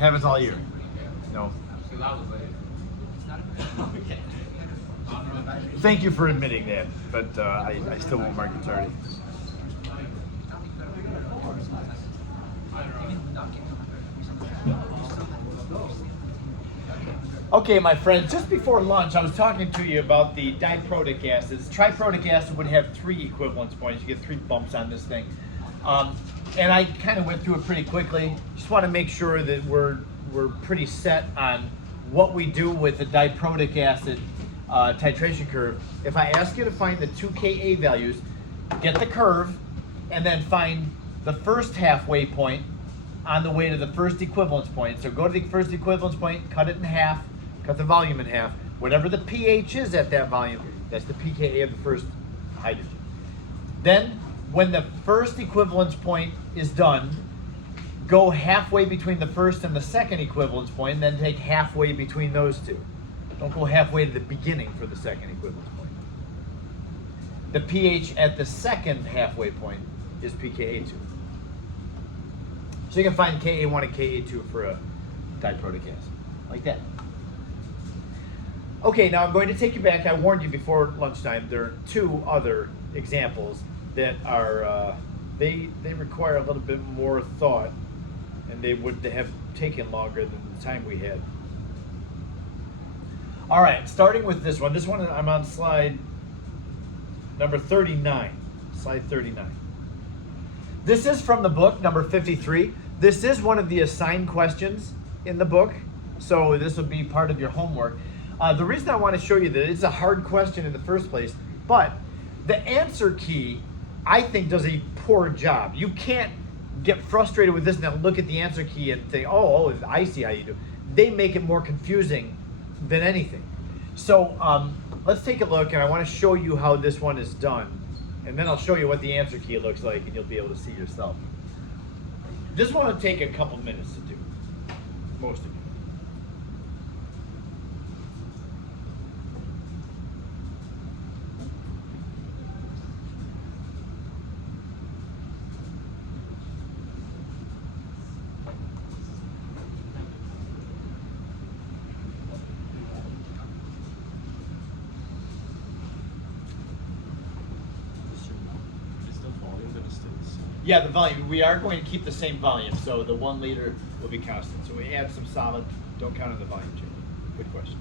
Happens all year. No. Thank you for admitting that, but I still won't mark it tardy. Okay, my friends, just before lunch, I was talking to you about the diprotic acids. Triprotic acid would have 3 equivalence points. You get 3 bumps on this thing. And I kind of went through it pretty quickly. Just want to make sure that we're pretty set on what we do with the diprotic acid titration curve. If I ask you to find the 2 Ka values, get the curve, and then find the first halfway point on the way to the first equivalence point. So go to the first equivalence point, cut it in half, cut the volume in half. Whatever the pH is at that volume, that's the pKa of the first hydrogen. Then, when the first equivalence point is done, go halfway between the first and the second equivalence point, and then take halfway between those two. Don't go halfway to the beginning for the second equivalence point. The pH at the second halfway point is pKa2. So you can find Ka1 and Ka2 for a diprotic acid, like that. Okay, now I'm going to take you back. I warned you before lunchtime, there are 2 other examples that are, they require a little bit more thought, and they would have taken longer than the time we had. All right, starting with this one. This one, I'm on slide number 39, slide 39. This is from the book, number 53. This is one of the assigned questions in the book, so this will be part of your homework. The reason I want to show you that it's a hard question in the first place, but the answer key, I think, does a poor job. You can't get frustrated with this and then look at the answer key and think, oh, I see how you do. They make it more confusing than anything. So let's take a look, and I want to show you how this one is done. And then I'll show you what the answer key looks like, and you'll be able to see yourself. This one will take a couple minutes to do, most of you. Yeah, the volume. We are going to keep the same volume, so the 1 liter will be constant. So we add some solid. Don't count on the volume change. Good question.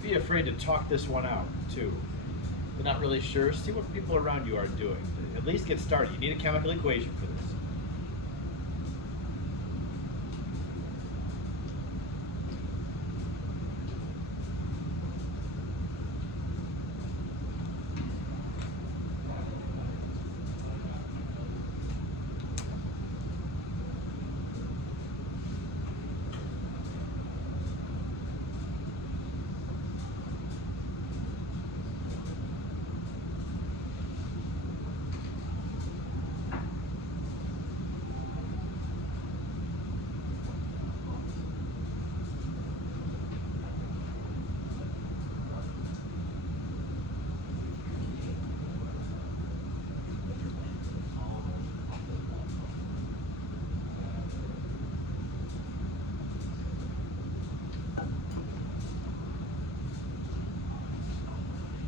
Be afraid to talk this one out too. If you're not really sure, see what people around you are doing. At least get started. You need a chemical equation for this.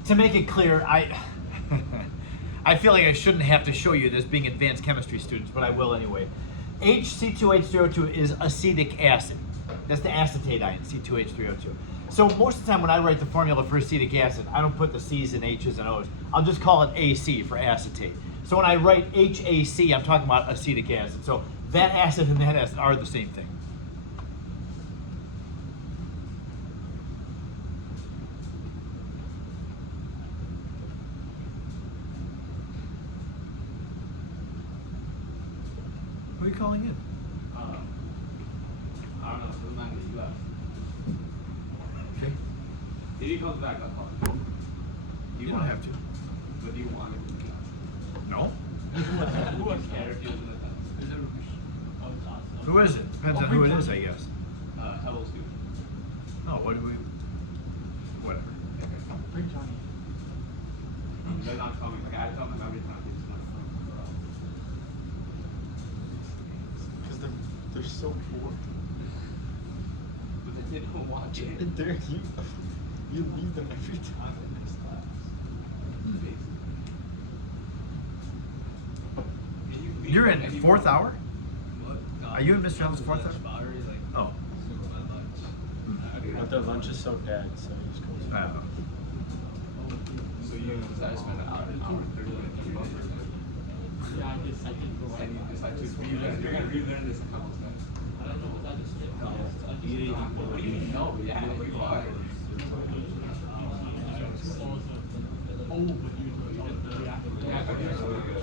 to make it clear, I feel like I shouldn't have to show you this being advanced chemistry students, but I will anyway. HC2H3O2 is acetic acid. That's the acetate ion, C2H3O2. So most of the time when I write the formula for acetic acid, I don't put the C's and H's and O's. I'll just call it AC for acetate. So when I write HAC, I'm talking about acetic acid. So that acid and that acid are the same thing. Who are you calling in? I don't know, it might be left. Okay. If he comes back, I'll call him. You don't have to. But do you want it? No. Who wants care if he doesn't let them? Who is it? Depends on who it is, I guess. Hello, Stu. Oh, what do we? Whatever. Bring Johnny. They're not coming. Like, I tell them every time they just not coming. Because they're so bored. But they don't watch it. And you leave them every time in this class. You're in fourth hour? What? No, Are you in Mr. Allen's fourth hour? Oh. But their lunch is so bad, so he just goes. I don't know. So you decide to spend an hour and 30 minutes in buffer. Yeah, I did go And you decide to relearn. You're going to relearn this in a couple steps. I don't know what that is. No. What do you mean no? Yeah, you are. Oh, but you the reactor. Yeah, but you're so good.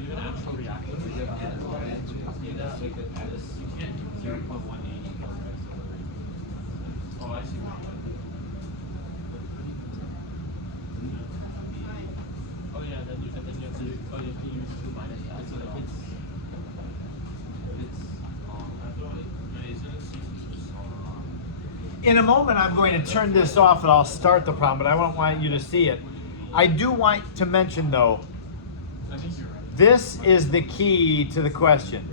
Even actual reactor. You can't do 0.180. Oh, I see. Oh yeah, then you have to use 2 minus that. So like In a moment, I'm going to turn this off and I'll start the problem, but I don't want you to see it. I do want to mention, though, I think you're right. this is the key to the question.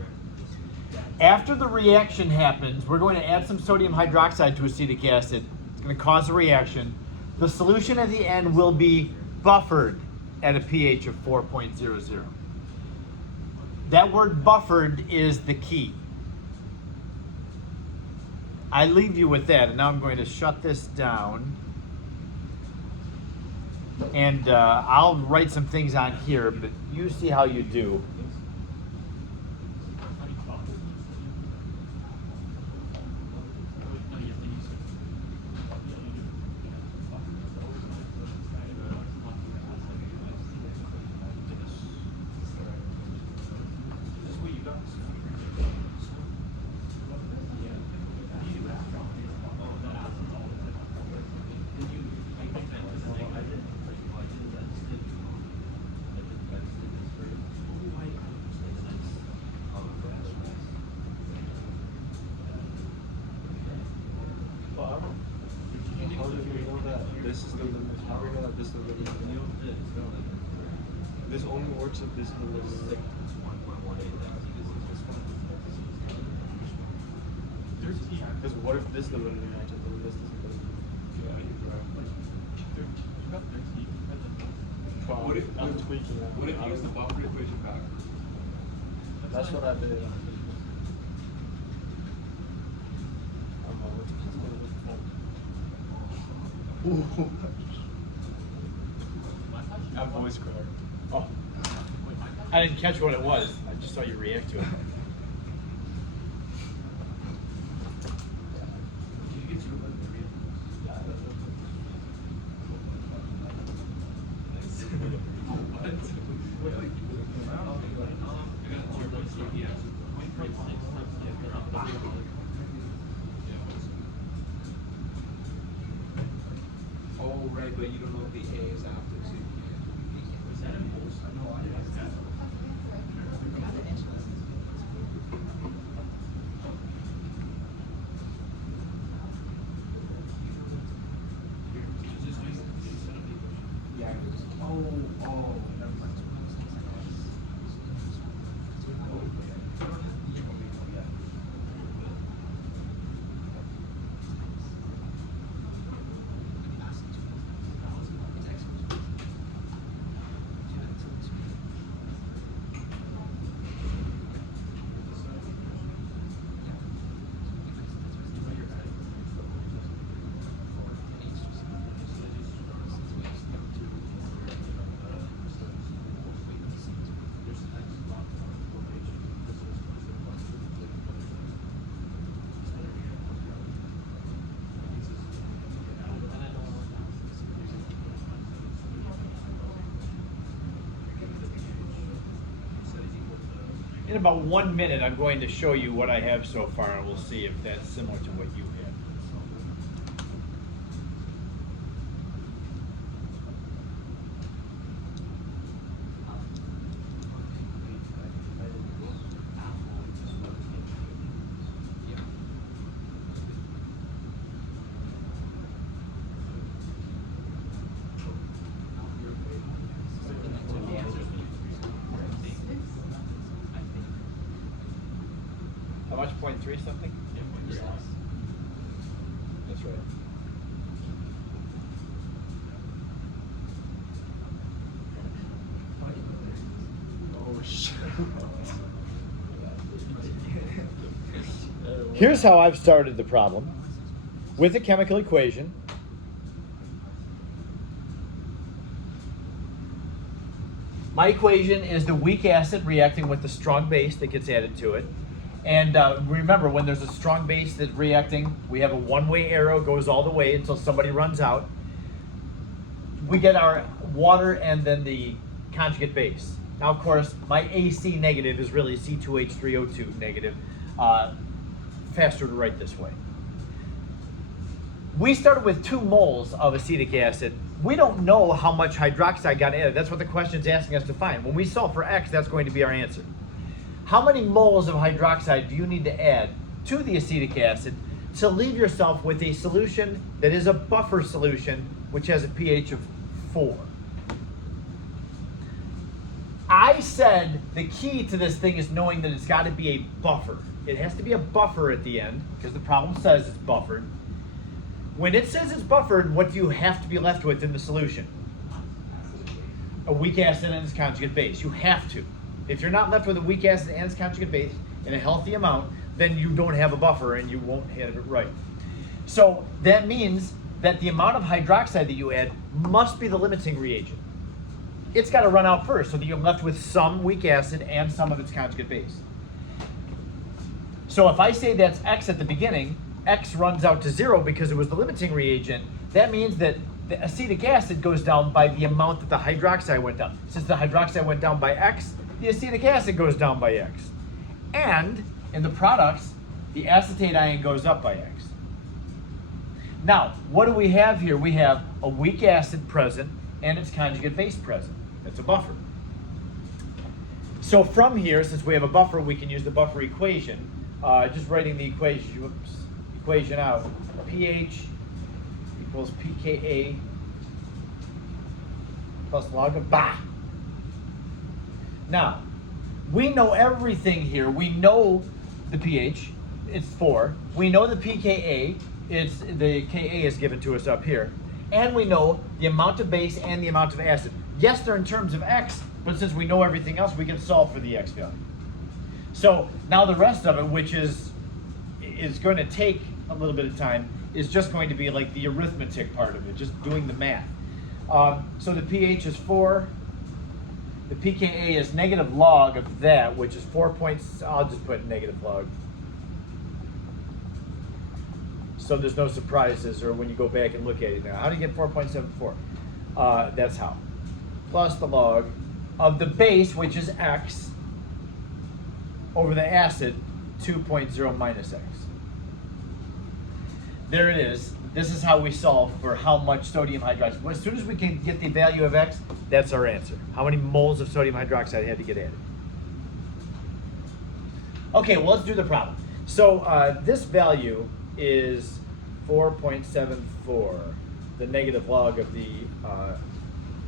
After the reaction happens, we're going to add some sodium hydroxide to acetic acid. It's going to cause a reaction. The solution at the end will be buffered at a pH of 4.00. That word buffered is the key. I leave you with that, and now I'm going to shut this down. And I'll write some things on here, but you see how you do. This is the limit. How do we know that this is the limit? This only works if this is the limit. Because what if this is the limiting agent, then this isn't the limiting agent? What if I'm tweaking that. What if you use the buffer equation back? That's what I did. That voice crack. Oh. I didn't catch what it was. I just saw you react to it. Oh, right, but you don't know if the A is after, so you can't. Is that in moles? No, I have that. Yeah. Oh, never mind. In about 1 minute, I'm going to show you what I have so far, and we'll see if that's similar to what you had. How much? 0.3 something? That's right. Oh shit. Here's how I've started the problem. With a chemical equation, my equation is the weak acid reacting with the strong base that gets added to it. And remember, when there's a strong base that's reacting, we have a one-way arrow, goes all the way until somebody runs out. We get our water and then the conjugate base. Now, of course, my AC negative is really C2H3O2 negative. Faster to write this way. We started with 2 moles of acetic acid. We don't know how much hydroxide got added. That's what the question's asking us to find. When we solve for X, that's going to be our answer. How many moles of hydroxide do you need to add to the acetic acid to leave yourself with a solution that is a buffer solution, which has a pH of 4? I said the key to this thing is knowing that it's got to be a buffer. It has to be a buffer at the end, because the problem says it's buffered. When it says it's buffered, what do you have to be left with in the solution? A weak acid and its conjugate base. You have to. If you're not left with a weak acid and its conjugate base in a healthy amount, then you don't have a buffer and you won't have it right. So that means that the amount of hydroxide that you add must be the limiting reagent. It's got to run out first so that you're left with some weak acid and some of its conjugate base. So if I say that's X at the beginning, X runs out to 0 because it was the limiting reagent. That means that the acetic acid goes down by the amount that the hydroxide went down. Since the hydroxide went down by X, the acetic acid goes down by X. And in the products, the acetate ion goes up by X. Now, what do we have here? We have a weak acid present and its conjugate base present. That's a buffer. So from here, since we have a buffer, we can use the buffer equation. Just writing the equation out. pH equals pKa plus log of Ba. Now, we know everything here. We know the pH, it's 4. We know the pKa, the Ka is given to us up here. And we know the amount of base and the amount of acid. Yes, they're in terms of X, but since we know everything else, we can solve for the X value. So now the rest of it, which is going to take a little bit of time, is just going to be like the arithmetic part of it, just doing the math. So the pH is 4. The pKa is negative log of that, which is 4 points. I'll just put negative log. So there's no surprises, or when you go back and look at it now. How do you get 4.74? That's how. Plus the log of the base, which is X, over the acid, 2.0 minus X. There it is. This is how we solve for how much sodium hydroxide. Well, as soon as we can get the value of X, that's our answer. How many moles of sodium hydroxide had to get added? Okay, well, let's do the problem. So this value is 4.74, the negative log of the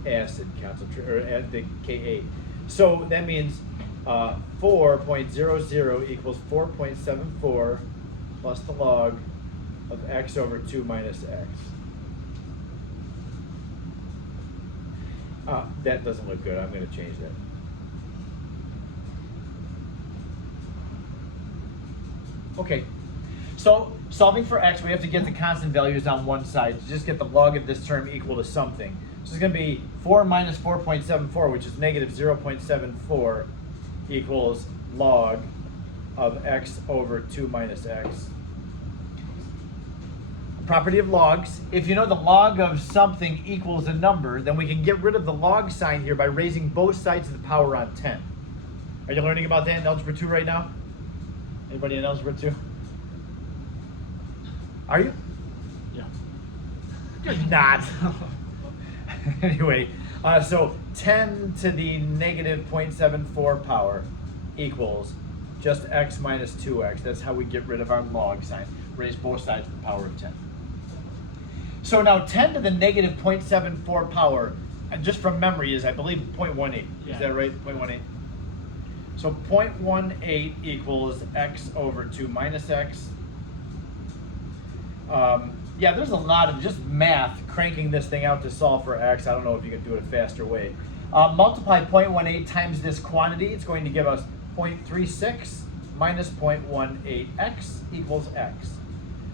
acid concentration, or the Ka. So that means 4.00 equals 4.74 plus the log of X over 2 minus X. That doesn't look good. I'm going to change that. Okay, so solving for X, we have to get the constant values on one side to just get the log of this term equal to something. So it's going to be 4 minus 4.74, which is negative 0.74, equals log of X over 2 minus X. Property of logs. If you know the log of something equals a number, then we can get rid of the log sign here by raising both sides of the power on 10. Are you learning about that in Algebra 2 right now? Anybody in Algebra 2? Are you? Yeah. You're not. Anyway, so 10 to the negative 0.74 power equals just x minus 2x. That's how we get rid of our log sign. Raise both sides to the power of 10. So now 10 to the negative 0.74 power, just from memory, is I believe 0.18. Yeah. Is that right? 0.18? So 0.18 equals x over 2 minus x. Yeah, there's a lot of just math cranking this thing out to solve for x. I don't know if you can do it a faster way. Multiply 0.18 times this quantity. It's going to give us 0.36 minus 0.18x equals x.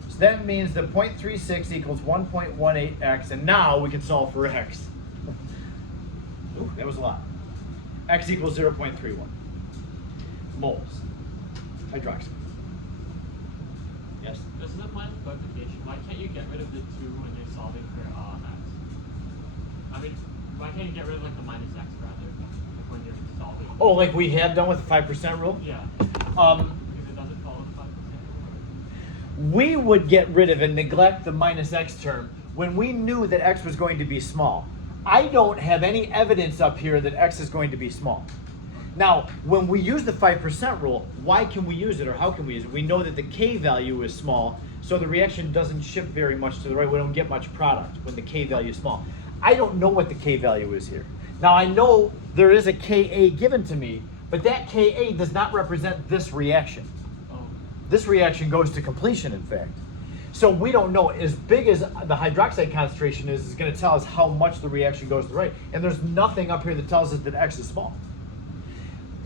So that means that 0.36 equals 1.18x, and now we can solve for x. Ooh, that was a lot. X equals 0.31 moles hydroxide. Yes? This is a point of clarification. Why can't you get rid of the 2 when you're solving for x? I mean, why can't you get rid of like the minus x rather, like when you're solving? Oh, like we have done with the 5% rule? Yeah. Because it doesn't follow the 5% rule. We would get rid of and neglect the minus x term when we knew that x was going to be small. I don't have any evidence up here that x is going to be small. Now, when we use the 5% rule, why can we use it or how can we use it? We know that the K value is small, so the reaction doesn't shift very much to the right. We don't get much product when the K value is small. I don't know what the K value is here. Now, I know there is a Ka given to me, but that Ka does not represent this reaction. Oh. This reaction goes to completion, in fact. So we don't know. As big as the hydroxide concentration is going to tell us how much the reaction goes to the right. And there's nothing up here that tells us that X is small.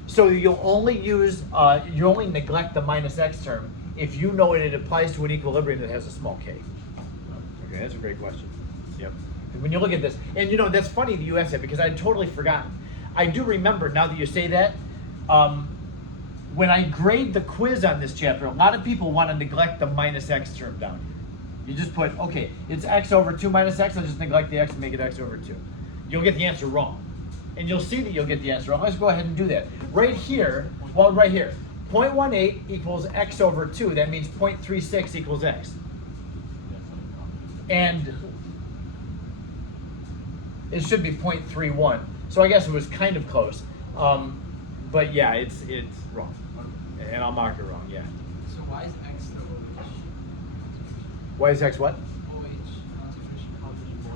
So you'll only use, you only neglect the minus X term if you know it applies to an equilibrium that has a small K. Okay, that's a great question. Yep. When you look at this, and you know, that's funny that you asked that because I'd totally forgotten. I do remember now that you say that, when I grade the quiz on this chapter, a lot of people want to neglect the minus X term down here. You just put, okay, it's X over 2 minus X, I'll just neglect the X and make it X over 2. You'll get the answer wrong. And you'll see that you'll get the answer wrong. Let's go ahead and do that. Right here, well, right here, 0.18 equals X over 2. That means 0.36 equals X. And it should be 0.31. So I guess it was kind of close. But yeah, it's wrong. And I'll mark it wrong, yeah. So why is X the OH? Why is X what? OH concentration.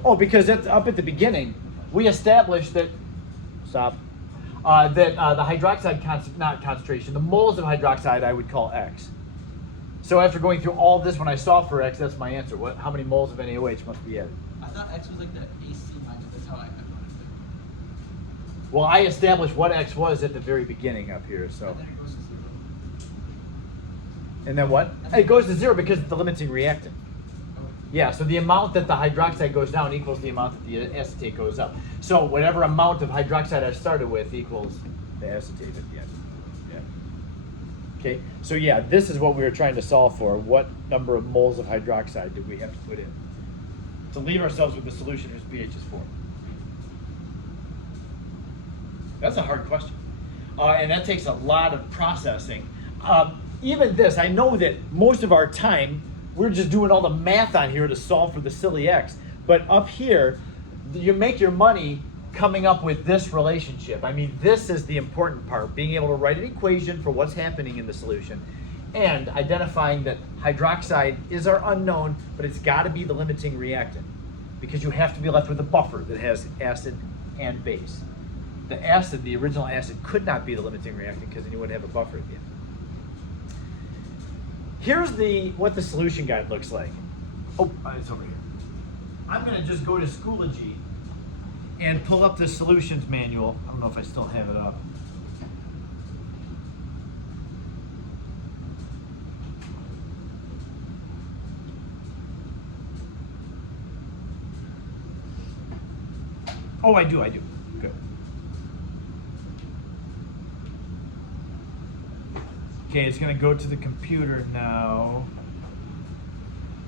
Oh, because it's up at the beginning, we established that, stop, that the hydroxide, not concentration, the moles of hydroxide I would call X. So after going through all this, when I solve for X, that's my answer. How many moles of NaOH must be added? I thought X was like the AC minus. That's how I wanted it. Well, I established what X was at the very beginning up here, so. And then it goes to 0. And then what? It goes to 0 because it's the limiting reactant. Okay. Yeah, so the amount that the hydroxide goes down equals the amount that the acetate goes up. So whatever amount of hydroxide I started with equals the acetate at the end. Yeah. Okay, so yeah, this is what we were trying to solve for. What number of moles of hydroxide did we have to put in to leave ourselves with the solution whose pH is 4? That's a hard question. And that takes a lot of processing. Even this, I know that most of our time, we're just doing all the math on here to solve for the silly X. But up here, you make your money coming up with this relationship. I mean, this is the important part, being able to write an equation for what's happening in the solution and identifying that hydroxide is our unknown, but it's got to be the limiting reactant because you have to be left with a buffer that has acid and base. The acid, the original acid, could not be the limiting reactant because then you wouldn't have a buffer at the end. Here's what the solution guide looks like. Oh, it's over here. I'm going to just go to Schoology and pull up the solutions manual. I don't know if I still have it up. Oh, I do. Good. Okay, it's going to go to the computer now.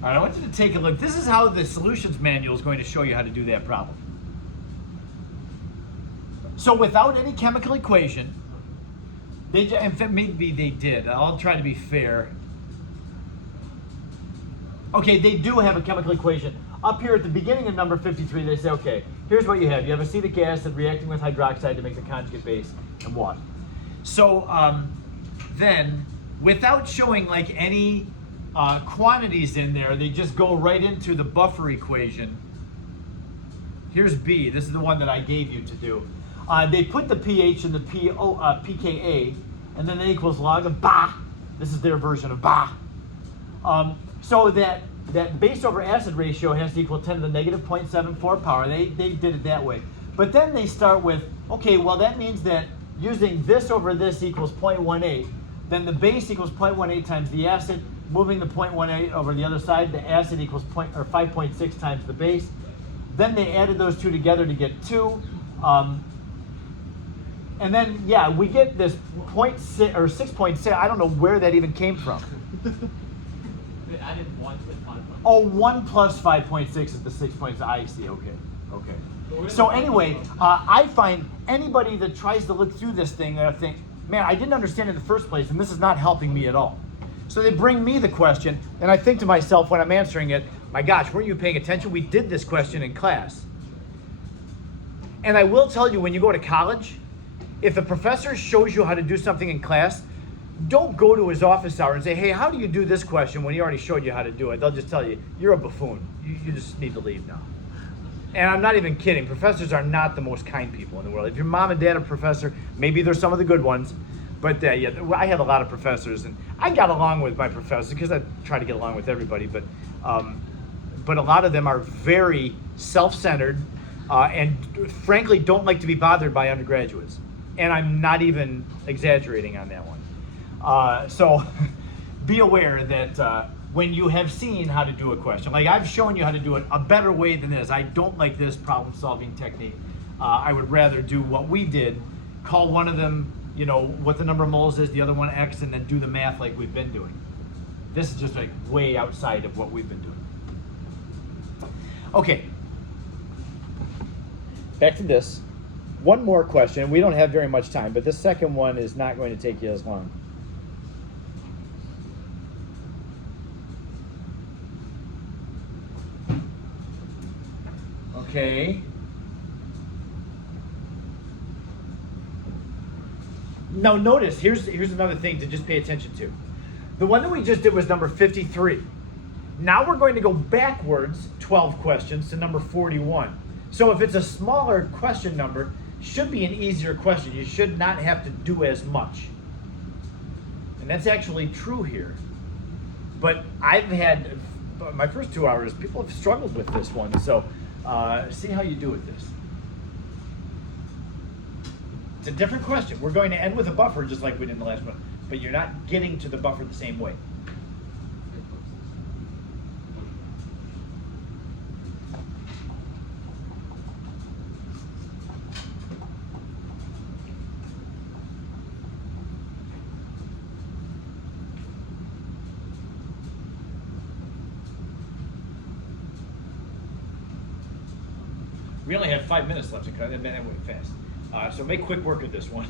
All right, I want you to take a look. This is how the solutions manual is going to show you how to do that problem. So without any chemical equation, In fact, maybe they did. I'll try to be fair. Okay, they do have a chemical equation. Up here at the beginning of number 53, they say, okay, here's what you have. You have acetic acid reacting with hydroxide to make the conjugate base and water. So then, without showing like any quantities in there, they just go right into the buffer equation. Here's B. This is the one that I gave you to do. They put the pH in the pKa, and then that equals log of Ba. This is their version of Ba. So that base over acid ratio has to equal 10 to the negative 0.74 power. They did it that way. But then they start with, okay, well that means that using this over this equals 0.18. Then the base equals 0.18 times the acid. Moving the 0.18 over the other side, the acid equals 5.6 times the base. Then they added those two together to get 2. And then, yeah, we get this 0.6 or 6.6. I don't know where that even came from. They added 1 to 5. Oh, 1 plus 5.6 is the 6.6. I see. Okay. So anyway, I find anybody that tries to look through this thing, I think, man, I didn't understand it in the first place, and this is not helping me at all. So they bring me the question, and I think to myself when I'm answering it, my gosh, weren't you paying attention? We did this question in class. And I will tell you, when you go to college, if the professor shows you how to do something in class, don't go to his office hour and say, hey, how do you do this question when he already showed you how to do it? They'll just tell you, you're a buffoon. You just need to leave now. And I'm not even kidding. Professors are not the most kind people in the world. If your mom and dad are a professor, maybe they're some of the good ones. But yeah, I had a lot of professors, and I got along with my professors because I try to get along with everybody. But a lot of them are very self-centered and frankly don't like to be bothered by undergraduates. And I'm not even exaggerating on that one. So be aware that when you have seen how to do a question, like I've shown you how to do it a better way than this. I don't like this problem-solving technique. I would rather do what we did, call one of them, you know, what the number of moles is, the other one X, and then do the math like we've been doing. This is just like way outside of what we've been doing. Okay, back to this. One more question. We don't have very much time, but this second one is not going to take you as long. Okay. Now notice, here's another thing to just pay attention to. The one that we just did was number 53. Now we're going to go backwards 12 questions to number 41. So if it's a smaller question number, should be an easier question. You should not have to do as much. And that's actually true here. But I've had, my first 2 hours, people have struggled with this one. So see how you do with this. It's a different question. We're going to end with a buffer just like we did in the last one, but you're not getting to the buffer the same way. We only have 5 minutes left to cut. That went fast. So make quick work of this one.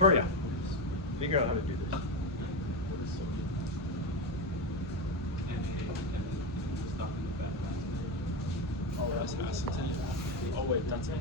Hurry up. Figure out how to do this. Oh, that's acetate. Oh wait, that's it.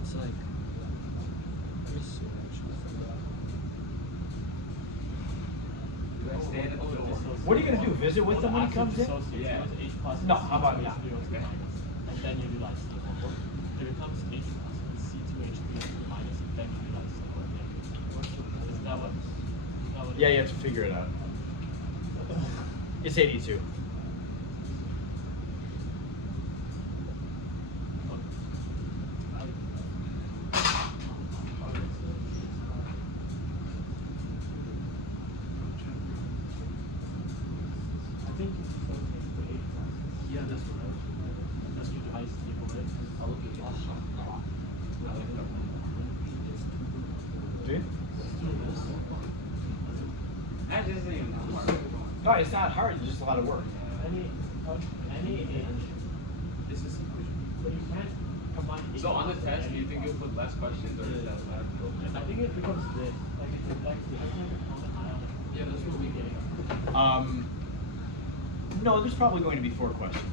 It's like, let me see. Do I stand up? What are you gonna do? Visit with them when he comes in? Yeah. H plus. No, how about C2, not? H2 goes to minus. And then you do like C. If it becomes H plus and C2, H3 goes to minus, then you do like C. Is that what? Yeah, you have to figure it out. It's 82. I think it's okay for H plus. Yeah, that's what I was. Unless you device equal it. I'll look at it. Do you? That isn't even hard. No, it's not hard. It's just a lot of work. Any age, This is but you can't combine. So on the test, do you think you'll put less questions or is that less? I think it becomes this. Like it's like the common ion. Yeah, that's what we get. No, there's probably going to be 4 questions,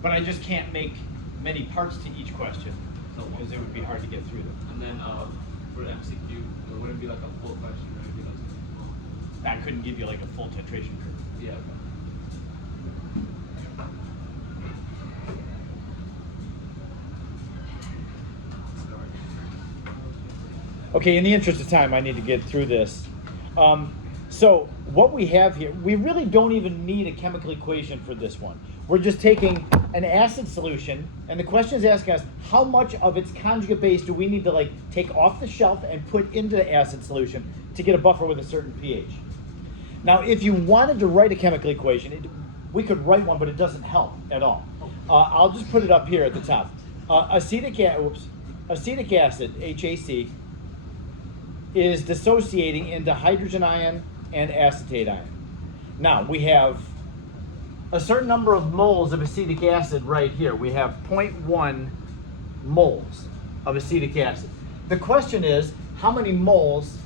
but I just can't make many parts to each question because it would be hard to get through them. And then for MCQ, it wouldn't be like a full question, right? It'd be like something small. I couldn't give you like a full titration curve. Yeah. Okay, in the interest of time, I need to get through this. So what we have here, we really don't even need a chemical equation for this one. We're just taking an acid solution, and the question is asking us how much of its conjugate base do we need to like take off the shelf and put into the acid solution to get a buffer with a certain pH. Now, if you wanted to write a chemical equation, we could write one, but it doesn't help at all. I'll just put it up here at the top. Acetic acid, HAC, is dissociating into hydrogen ion and acetate ion. Now, we have a certain number of moles of acetic acid right here. We have 0.1 moles of acetic acid. The question is, how many moles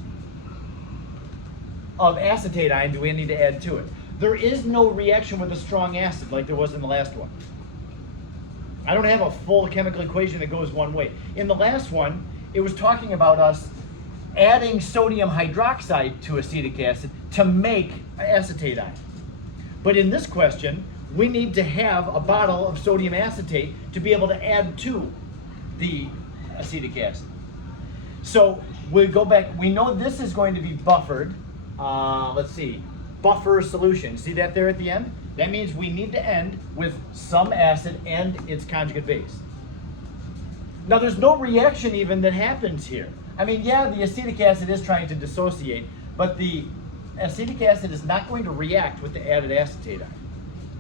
of acetate ion do we need to add to it? There is no reaction with a strong acid like there was in the last one. I don't have a full chemical equation that goes one way. In the last one, it was talking about us adding sodium hydroxide to acetic acid to make acetate ion. But in this question, we need to have a bottle of sodium acetate to be able to add to the acetic acid. So we go back, we know this is going to be buffered. Let's see, buffer solution. See that there at the end? That means we need to end with some acid and its conjugate base. Now there's no reaction even that happens here. I mean, yeah, the acetic acid is trying to dissociate, but the acetic acid is not going to react with the added acetate ion.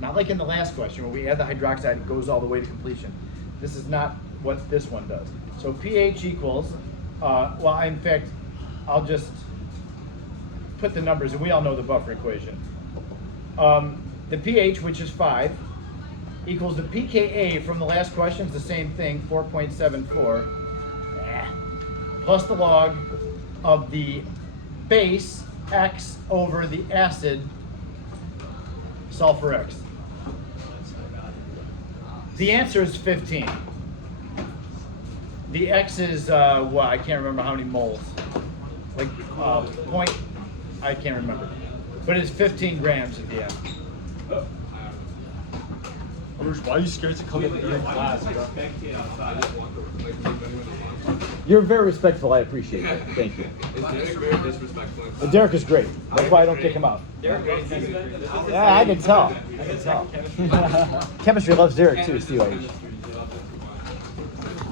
Not like in the last question where we add the hydroxide, it goes all the way to completion. This is not what this one does. So pH equals, in fact, I'll just put the numbers, and we all know the buffer equation. The pH, which is 5, equals the pKa from the last question, is the same thing, 4.74, plus the log of the base X over the acid sulfur X. The answer is 15. The X is, I can't remember how many moles. Like, I can't remember. But it's 15 grams at the end. Why are you scared to come in class, bro? You're very respectful. I appreciate it. Thank you. Is Derek very disrespectful? Derek is great. That's why I don't kick him out. Yeah, I can tell. Chemistry loves Derek too, CYH.